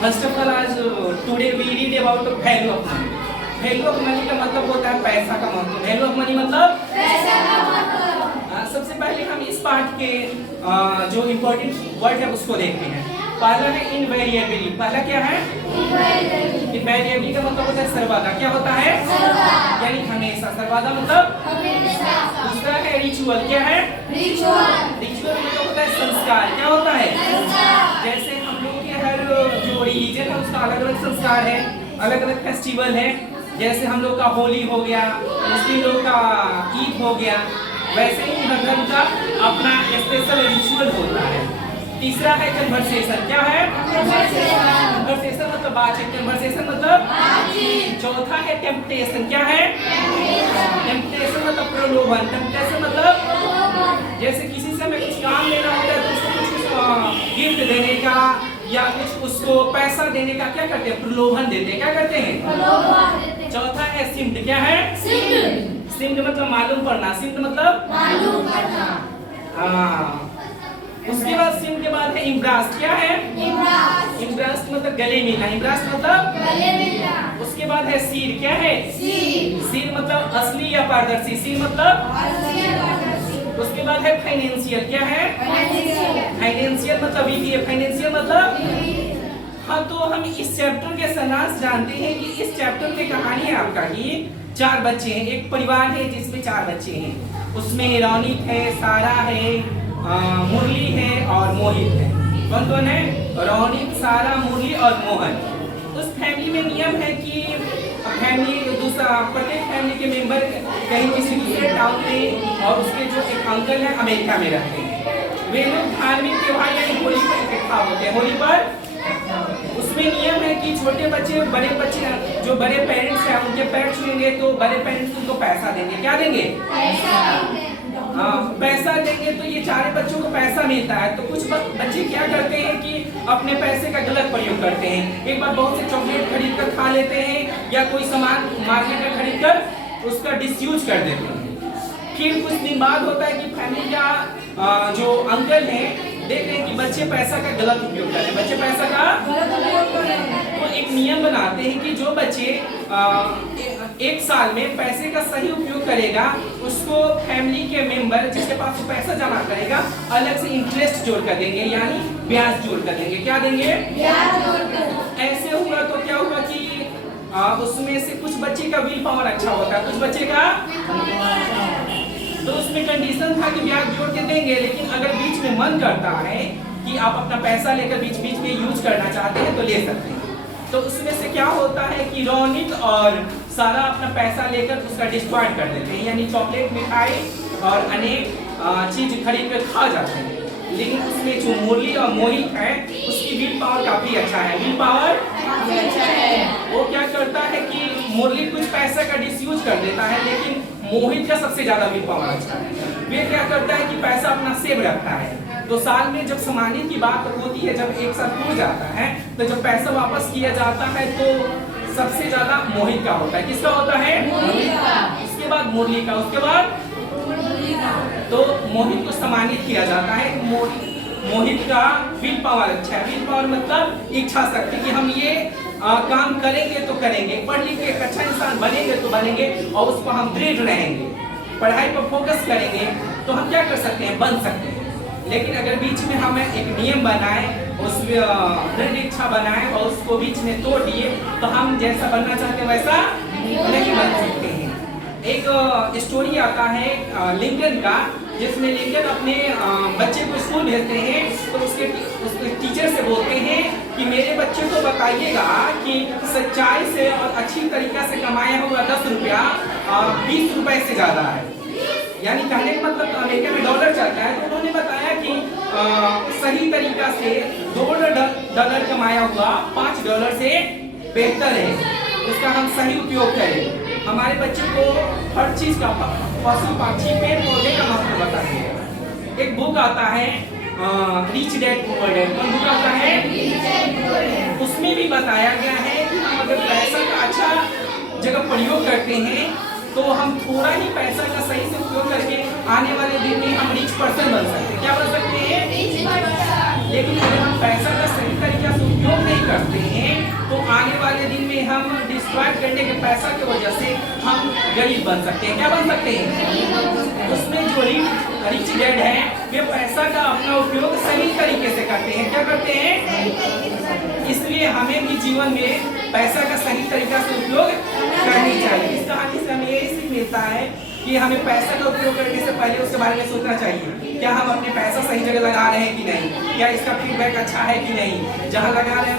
First of all आज today we read about value of money. Value of money का मतलब होता है पैसा का महत्व। वैल्यू ऑफ मनी मतलब पैसा का महत्व। सबसे पहले हम इस पार्ट के जो इम्पोर्टेंट वर्ड है उसको देखते हैं। पहला है इनवेरिएबली। पहला क्या है? इनवेरिएबली का मतलब होता है सर्वदा। क्या होता है? यानी हमेशा। सर्वदा मतलब हमेशा। दूसरा है रिचुअल। क्या है? रिचुअल। रिचुअल मतलब होता है संस्कार। क्या होता है? संस्कार। जैसे हम लोग के हर जो रिलीजन है उसका अलग अलग संस्कार है, अलग अलग फेस्टिवल है। जैसे हम लोग का होली हो गया, मुस्लिम लोग का ईद हो गया, वैसे ही हर धर्म का अपना स्पेशल रिचुअल होता है। तीसरा है कन्वर्सेशन। क्या है? कन्वर्सेशन मतलब बातचीत। कन्वर्सेशन मतलब बातचीत। चौथा है टेम्पटेशन। क्या है? टेम्पटेशन मतलब प्रलोभन। टेम्पटेशन मतलब जैसे किसी से हमें कुछ काम लेना होता है तो उसको कुछ गिफ्ट देने का या कुछ उसको पैसा देने का क्या करते हैं? प्रलोभन देते हैं। क्या करते हैं? चौथा है सिम्ड। क्या है? सिम्ड मतलब मालूम पड़ना। सिम्ड मतलब मालूम करना। उसके बाद सिम के बाद है इम्ब्रास। क्या है? इम्ब्रास मतलब गले मिलना। इम्ब्रास मतलब गले मिलना। उसके बाद है सीर। क्या है? सीर मतलब असली या पारदर्शी। सीर मतलब उसके बाद है फाइनेंशियल। क्या है? फाइनेंशियल मतलब वित्तीय। फाइनेंशियल मतलब हाँ। तो हम इस चैप्टर के सारांश जानते हैं कि इस चैप्टर की कहानी है आपका कि 4 बच्चे हैं। एक परिवार है जिसमें 4 बच्चे हैं। उसमें रौनिक है, सारा है, मुरली है और मोहित है। कौन कौन है? रौनिक, सारा, मुरली और मोहन। उस फैमिली में नियम है कि फैमिली प्रत्येक फैमिली के मेंबर कहीं किसी दूसरे टाउन में और उसके जो एक अंकल है अमेरिका में रहते हैं। वे लोग धार्मिक त्योहार यानी होली पर इकट्ठा होते हैं। होली पर उसमें नियम है कि छोटे बच्चे बड़े बच्चे जो बड़े पेरेंट्स हैं उनके पैर छुएंगे तो बड़े पेरेंट्स उनको पैसा देंगे। क्या देंगे? पैसा देंगे। तो ये 4 बच्चों को पैसा मिलता है। तो कुछ बच्चे क्या करते हैं कि अपने पैसे का गलत प्रयोग करते हैं। एक बार बहुत से चॉकलेट खरीद कर खा लेते हैं या कोई सामान मार्केट में खरीद कर उसका डिसयूज कर देते हैं। फिर कुछ दिन बाद होता है कि फैमिली का जो अंकल है देख रहे हैं कि बच्चे पैसा का गलत उपयोग कर रहे हैं। बच्चे पैसा का तो एक नियम बनाते हैं कि जो बच्चे 1 साल में पैसे का सही उपयोग करेगा उसको फैमिली के मेंबर जिसके पास वो पैसा जमा करेगा अलग से इंटरेस्ट जोड़ कर देंगे यानी ब्याज जोड़ कर देंगे। क्या देंगे? ब्याज जोड़ कर। ऐसे हुआ तो क्या हुआ कि उसमें से कुछ बच्चे का विल पावर अच्छा होता है, कुछ बच्चे का तो उसमें कंडीशन था कि ब्याज जोड़ के देंगे। लेकिन अगर बीच में मन करता है कि आप अपना पैसा लेकर बीच बीच में यूज करना चाहते हैं तो ले सकते हैं। तो उसमें से क्या होता है कि रौनिक और सारा अपना पैसा लेकर उसका डिस्ट्रॉय कर देते हैं यानी चॉकलेट, मिठाई और अनेक चीज खरीद कर खा जाते हैं। लेकिन उसमें जो मुरली और मोहित है उसकी विल पावर काफी अच्छा है। विल पावर वो क्या करता है कि मुरली कुछ पैसा का डिसयूज कर देता है लेकिन मोहित का सबसे ज्यादा विल पावर अच्छा है। वे क्या करता है कि पैसा अपना सेव रखता है। तो साल में जब समाने की बात होती है, जब एक साल पूरा जाता है तो जब पैसा वापस किया जाता है तो सबसे ज्यादा मोहित का होता है। किसका होता है? मोहित का। उसके बाद मुरली का, उसके बाद तो मोहित को सम्मानित किया जाता है। मोहित का विल पावर अच्छा है। विल पावर मतलब इच्छा शक्ति कि हम ये काम करेंगे तो करेंगे, पढ़ लिख के एक अच्छा इंसान बनेंगे तो बनेंगे और उस पर हम दृढ़ रहेंगे, पढ़ाई पर फोकस करेंगे तो हम क्या कर सकते हैं? बन सकते हैं। लेकिन अगर बीच में हम एक नियम बनाए, उस दृढ़ इच्छा बनाए और उसको बीच में तोड़ दिए तो हम जैसा बनना चाहते हैं वैसा नहीं बन सकते हैं। एक स्टोरी आता है लिंकन का जिसमें लिंकन अपने बच्चे को स्कूल भेजते हैं तो उसके टीचर से बोलते हैं कि मेरे बच्चे को बताइएगा कि सच्चाई से और अच्छी तरीका से कमाया हुआ 10 रुपया 20 रुपए से ज्यादा है। यानी कहने का मतलब अमेरिका में डॉलर चलता है तो उन्होंने बताया कि सही तरीका से $2 कमाया हुआ $5 से बेहतर है, उसका हम सही उपयोग करें। हमारे बच्चे को हर चीज का पशु पक्षी पेड़ पौधे का महत्व बताइए। एक बुक आता है रिच डैड पुअर डैड। कौन बुक आता है? उसमें भी बताया गया है कि हम अगर पैसा का अच्छा जगह प्रयोग करते हैं तो हम थोड़ा ही पैसा का सही से उपयोग करके आने वाले दिन में हम रिच पर्सन बन सकते हैं। क्या बन सकते हैं? लेकिन अगर हम पैसा का सही तरीके से उपयोग नहीं करते हैं तो आने वाले दिन में हम डिस्ट्रॉय करने के पैसा की वजह से हम गरीब बन सकते हैं। क्या बन सकते हैं? उसमें जो रिच डैड है वे पैसा का अपना उपयोग सही तरीके से करते हैं। क्या करते हैं? इसलिए हमें भी जीवन में पैसा का सही तरीका से उपयोग करनी चाहिए। इस कहानी से हमें यही सीख मिलता है कि हमें पैसा का उपयोग करने से पहले उसके बारे में सोचना चाहिए, क्या हम अपने पैसा सही जगह लगा रहे हैं कि नहीं, क्या इसका फीडबैक अच्छा है कि नहीं, जहाँ लगा रहे हैं